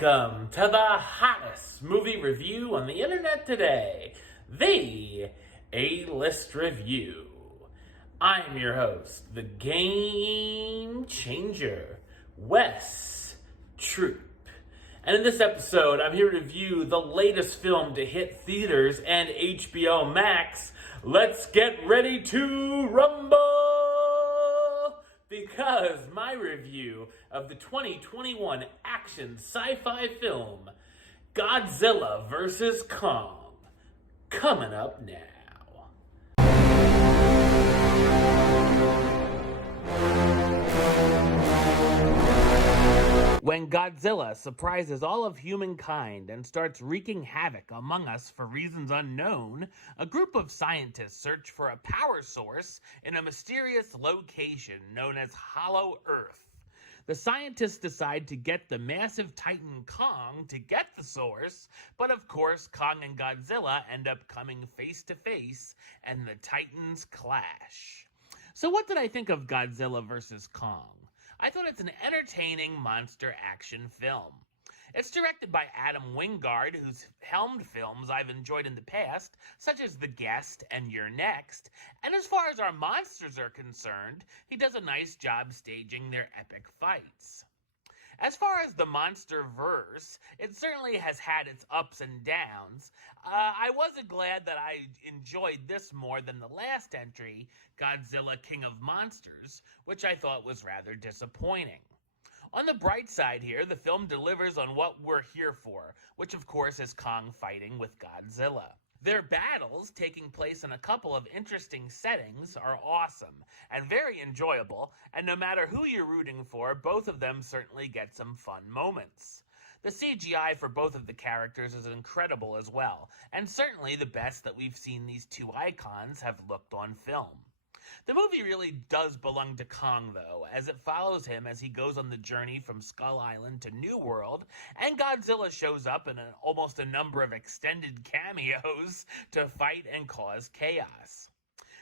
Welcome to the hottest movie review on the internet today, the A-List Review. I'm your host, the game changer, Wes Troop. And in this episode, I'm here to review the latest film to hit theaters and HBO Max. Let's get ready to rumble! Because my review of the 2021 action sci-fi film, Godzilla vs. Kong, coming up now. When Godzilla surprises all of humankind and starts wreaking havoc among us for reasons unknown, a group of scientists search for a power source in a mysterious location known as Hollow Earth. The scientists decide to get the massive titan Kong to get the source, but of course Kong and Godzilla end up coming face to face and the titans clash. So what did I think of Godzilla vs. Kong? I thought it's an entertaining monster action film. It's directed by Adam Wingard, who's helmed films I've enjoyed in the past, such as The Guest and You're Next, and as far as our monsters are concerned, he does a nice job staging their epic fights. As far as the monster verse, it certainly has had its ups and downs. I wasn't glad that I enjoyed this more than the last entry, Godzilla King of Monsters, which I thought was rather disappointing. On the bright side here, the film delivers on what we're here for, which of course is Kong fighting with Godzilla. Their battles, taking place in a couple of interesting settings, are awesome and very enjoyable, and no matter who you're rooting for, both of them certainly get some fun moments. The CGI for both of the characters is incredible as well, and certainly the best that we've seen these two icons have looked on film. The movie really does belong to Kong, though, as it follows him as he goes on the journey from Skull Island to New World, and Godzilla shows up in almost a number of extended cameos to fight and cause chaos.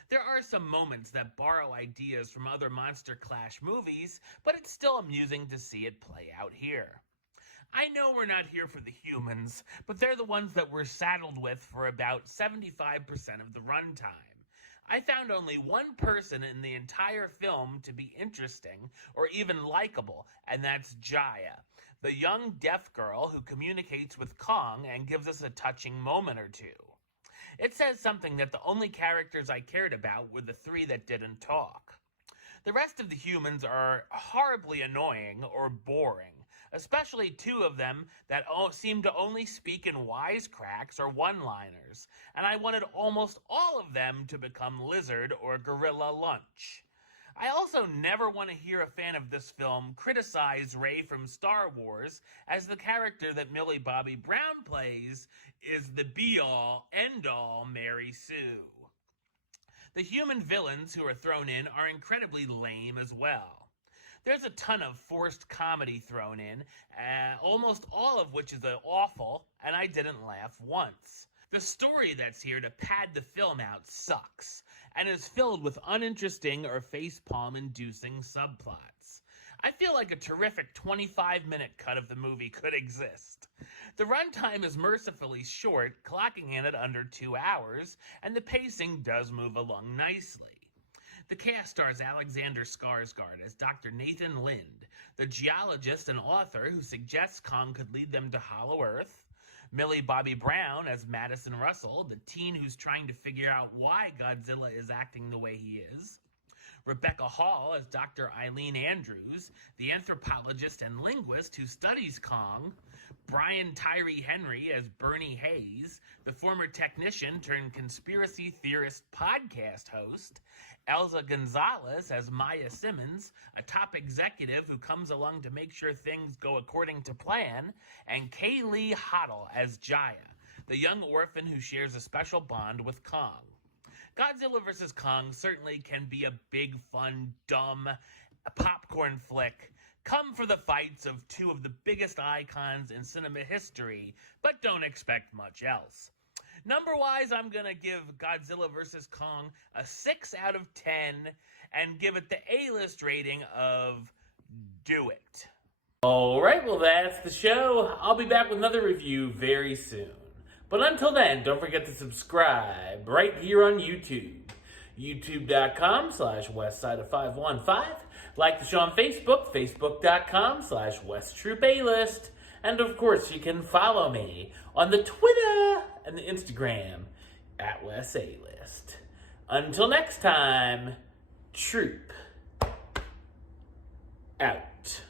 There are some moments that borrow ideas from other Monster Clash movies, but it's still amusing to see it play out here. I know we're not here for the humans, but they're the ones that we're saddled with for about 75% of the runtime. I found only one person in the entire film to be interesting or even likable, and that's Jaya, the young deaf girl who communicates with Kong and gives us a touching moment or two. It says something that the only characters I cared about were the three that didn't talk. The rest of the humans are horribly annoying or boring, especially two of them that seem to only speak in wisecracks or one-liners, and I wanted almost all of them to become Lizard or Gorilla Lunch. I also never want to hear a fan of this film criticize Rey from Star Wars, as the character that Millie Bobby Brown plays is the be-all, end-all Mary Sue. The human villains who are thrown in are incredibly lame as well. There's a ton of forced comedy thrown in, almost all of which is awful, and I didn't laugh once. The story that's here to pad the film out sucks, and is filled with uninteresting or facepalm-inducing subplots. I feel like a terrific 25-minute cut of the movie could exist. The runtime is mercifully short, clocking in at under 2 hours, and the pacing does move along nicely. The cast stars Alexander Skarsgård as Dr. Nathan Lind, the geologist and author who suggests Kong could lead them to Hollow Earth, Millie Bobby Brown as Madison Russell, the teen who's trying to figure out why Godzilla is acting the way he is, Rebecca Hall as Dr. Eileen Andrews, the anthropologist and linguist who studies Kong, Brian Tyree Henry as Bernie Hayes, the former technician turned conspiracy theorist podcast host, Elza Gonzalez as Maya Simmons, a top executive who comes along to make sure things go according to plan, and Kaylee Hoddle as Jaya, the young orphan who shares a special bond with Kong. Godzilla vs. Kong certainly can be a big, fun, dumb popcorn flick. Come for the fights of two of the biggest icons in cinema history, but don't expect much else. Number-wise, I'm going to give Godzilla vs. Kong a 6 out of 10 and give it the A-list rating of do it. Alright, well that's the show. I'll be back with another review very soon. But until then, don't forget to subscribe right here on YouTube. YouTube.com/WestsideOf515. Like the show on Facebook, Facebook.com/WestTroopaList. And of course, you can follow me on the Twitter and the Instagram at WesAList. Until next time, Troop out.